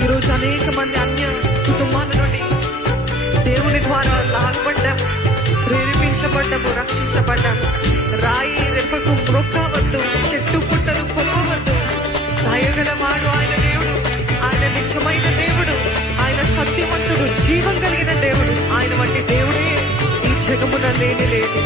ఈరోజు అనేక మంది అన్య కుటుంబాల నుండి దేవుని ద్వారా లాగబడ్డాము, ప్రేరేపించబడ్డాము, రక్షించబడ్డాము. రాయి రెప్పకు మ్రొక్కవద్దు, చెట్టు పుట్టను కొమ్మవద్దు. దయగలవాడు ఆయన దేవుడు, ఆయన నిజమైన దేవుడు, ఆయన సత్యవంతుడు, జీవం కలిగిన దేవుడు. ఆయన వంటి దేవుడే ఈ జగమున లేని లేదు.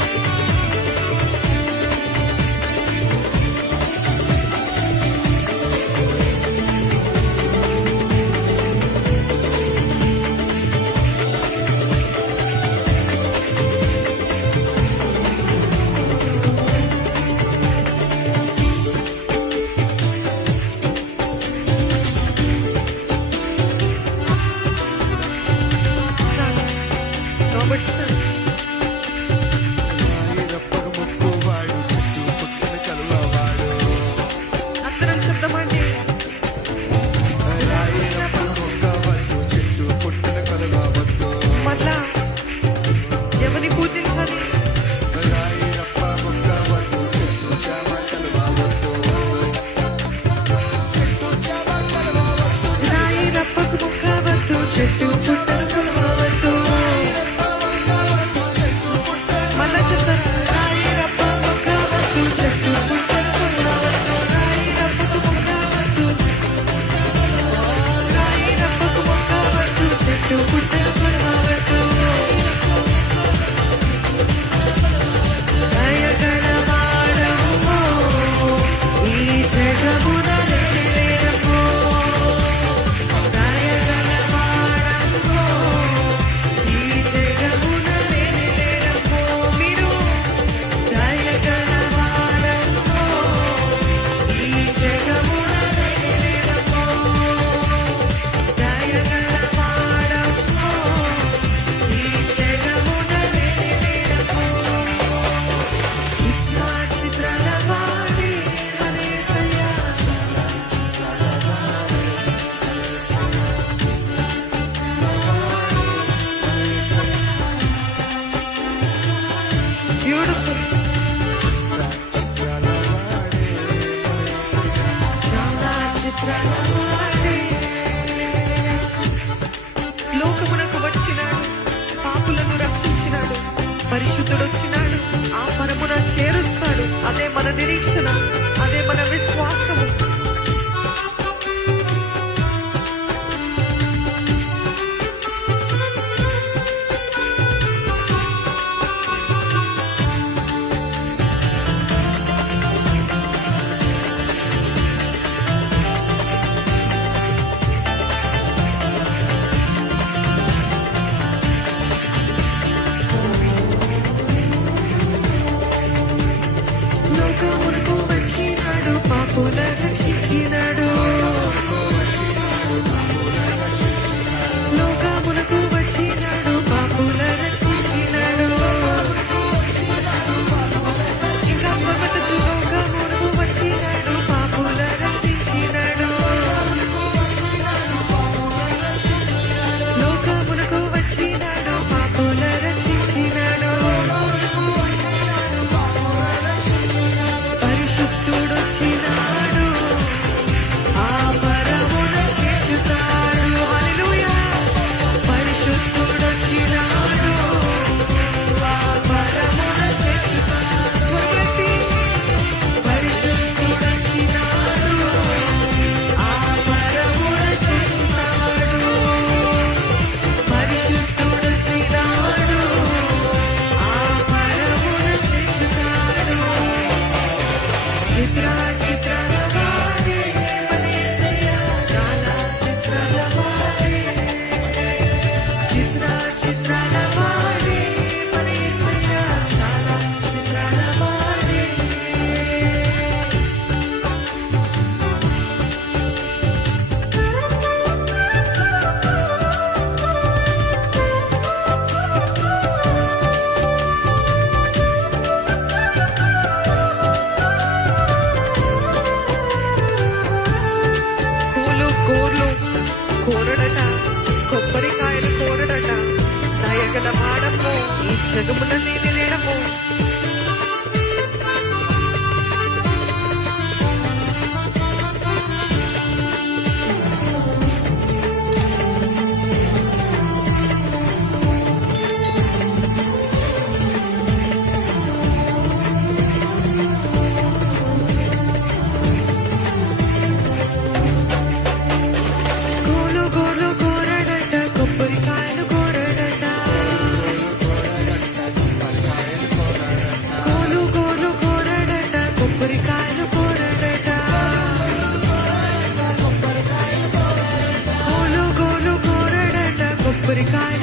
అందరం చెప్తామండి. మళ్ళా ఎవరిని పూజించాలి? రాయి రప్పకు మొక్కవద్దు, చెట్టు పుట్టను కొలవవద్దు. మళ్ళా చెప్తారు. రాయి రప్ప మొక్కవద్దు, చెట్టు పుట్టను కొలవవద్దు. రాయి రప్పకు మొక్కవద్దు, రాయి రప్పకు మొక్కవద్దు, చెట్టు పుట్టను కొలవవద్దు. దయగలవాడవు ఈ జగమున లేడము. దయగలవాడవు ఈ జగమున లేడము. మీరు దయగలవాడవు ఈ జగమున లేడము. దయగలవాడవు ఈ జగమున లేడము. చిత్రాల వాడి మనసయ్యా, బ్యూటిఫుల్. చాలా చిత్రాల వాడి లోకమునకు వచ్చినాడు, పాపులను రక్షించినాడు, పరిశుద్ధుడొచ్చినాడు, ఆ పరమున చేరుస్తాడు. అదే మన నిరీక్షణ, అదే మన విశ్వాసము. లోకమునకు వచ్చినాడు, పాపుల రక్షించినాడు. లోకమునకు వచ్చినాడు, పాపుల రక్షించినాడు. ఇంకా స్వగతసు లోకమునకు వచ్చినాడు, పాపుల రక్షించినాడు. లోకమునకు వచ్చినాడు, పాపుల రక్షించినాడు. పరిశుద్ధుడొచ్చినాడు, ఆ పరమున చేర్చుతాడు. హల్లెలూయా. పరిశుద్ధుడొచ్చినాడు, ఆ పరమున చేర్చుతాడు. స్వరమెత్తి. పరిశుద్ధుడొచ్చినాడు, ఆ పరమున చేర్చుతాడు. పరిశుద్ధుడొచ్చినాడు, ఆ పరమున చేర్చుతాడు. చిత్రాల వాడే మనసయ్యా, చాలా చిత్రాల వాడే. చిత్రాల వాడే మనసయ్యా, చాలా చిత్రాల వాడే. కోర్లు కోరడట, కొబ్బరికాయలు కోరడట. దయగల వాడము ఈ జగమున లేడము. కొబ్బరికాయలు